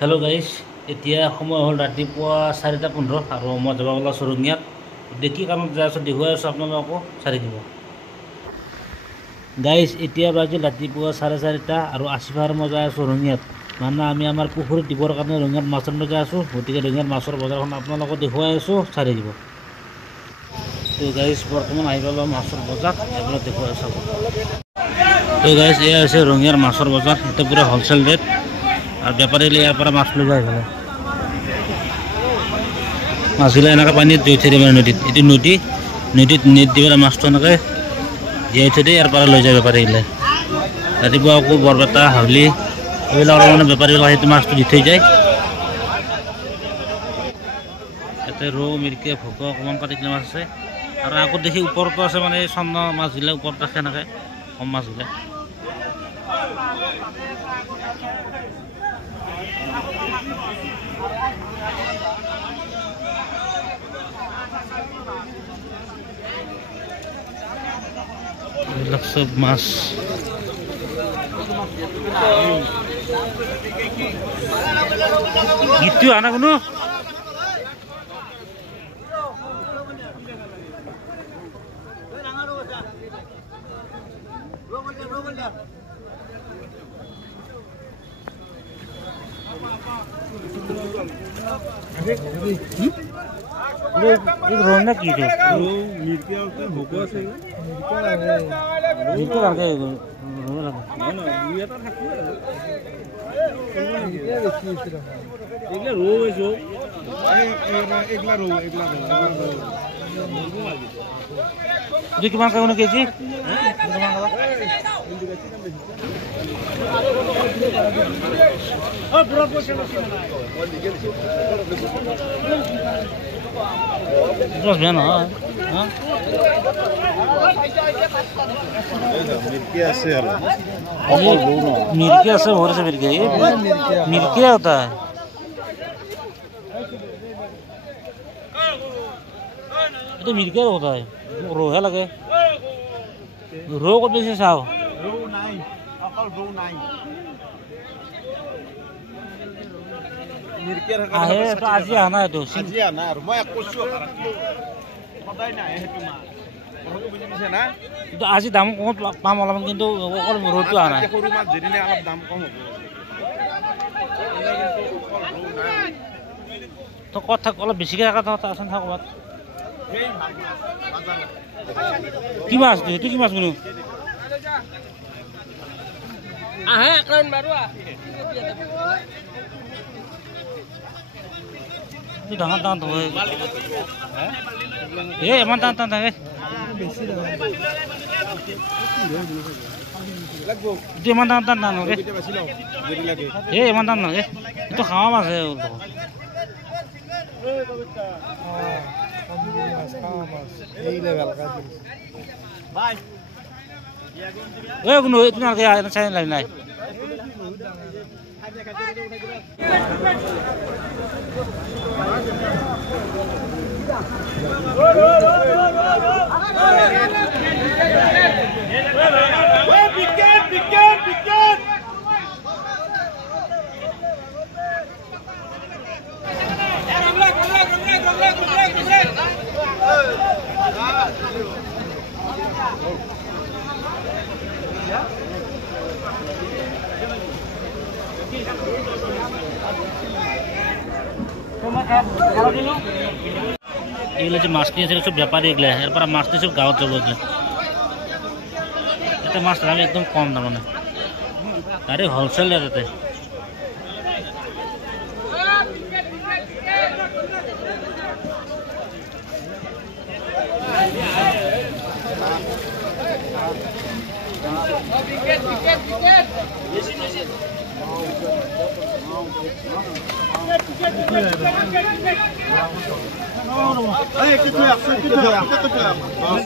Hello guys এতিয়া সময় হল ৰাতিপুৱা 4:15 আৰু মই যাব ওলাইছো ৰঙিয়াত দেখি কামত যাই আছো দেখুৱাই আছো আপোনালোকক চাৰি দিব গাইস এতিয়া বাজি ৰাতিপুৱা 4:30 আৰু আসিফাৰ মই যাই আছো ৰঙিয়াত মানে আমি আমাৰ পুখুৰীত দিবৰ কাৰণে ৰঙিয়াত মাছ আনিব যাই আছো গতিকে ৰঙিয়াত মাছৰ বজাৰখন আপোনালোকক দেখুৱাই আছো চাৰি দিব তো গাইস বৰ্তমান আহি পালো মাছৰ বজাৰ আপোনালোকক দেখুৱাই আছো তো গাইস এয়া আছে ৰঙিয়াৰ মাছৰ বজাৰ এটা পুৰা হোলসেল ৰেট আর ব্যাপারীলে ইয়ার পরে মাছ লৈ যায় ফেলে মাছগুলো এনেকৈ পানীত জুই থৈ দিয়ে মানে নদীত নেট দি পেলাই মাছটো এনেকৈ জীয়াই থৈ দিয়ে ইয়াৰ পৰা লৈ যায় বেপাৰীগিলাই ৰাতিপুৱা আকৌ বৰপেটা হাউলি এইবিলাকৰ মানে বেপাৰীবিলাক সেইটো মাছটো দি থৈ যায় ইয়াতে ৰৌ মিৰিকা ভোক অকণমান কাটিকলে মাছ আছে আৰু আগত দেখি ওপৰতো আছে মানে চন্দ মাছবিলাক ওপৰত ৰাখে এনেকৈ কম মাছবিলাক सब मास gitu anak kuno ini rohnya gitu मिर्ची और भोको আছে itu harga itu না ইয়া তো থাকবে মির্চিয়া বেশি ছিল এগুলা রো হইছো এগুলা rho itu gimana kamu keji oh berapa sih terus mana मिर्ची আছে আর मिर्ची আছে और से मिर्ची क्या होता है itu मिर्ची क्या होता है रो है लगे रो को कैसे साव रो নাই অকল रो নাই মিৰ্কিৰ আহে তো আজি আনা এইটো আজি আনা আৰু মই কৈছো সদায় নাই হেতু মা বহুত বুজি পাইছে না কিন্তু আজি দাম কম পাম অলপমান কিন্তু অকল ৰৌটো আনা সৰু মাছ যেদিনে অলপ দাম কম হ'ব তো কথা অলপ বেছিকৈ থকা আছে না ক'ৰবাত কি মাছ এইটো কি মাছ কোনো আহে একলাইন মাৰোৱা ডাঙৰ হয় ইমান টান থাকে ইমান টান নালাগে ইমান টান নালাগে এইটো খাৱা মাছ কোনো তুমি চাই নাই এগুলো যে মাছ নিয়েছে সব ব্যাপারী এগুলো এরপর মাছ নিয়ে সব গাঁৱত যাব এগুলো এটা মাছ দাম একদম কম দাম মানে আৰে হোলসেল ৰেটে Hey, que tu é?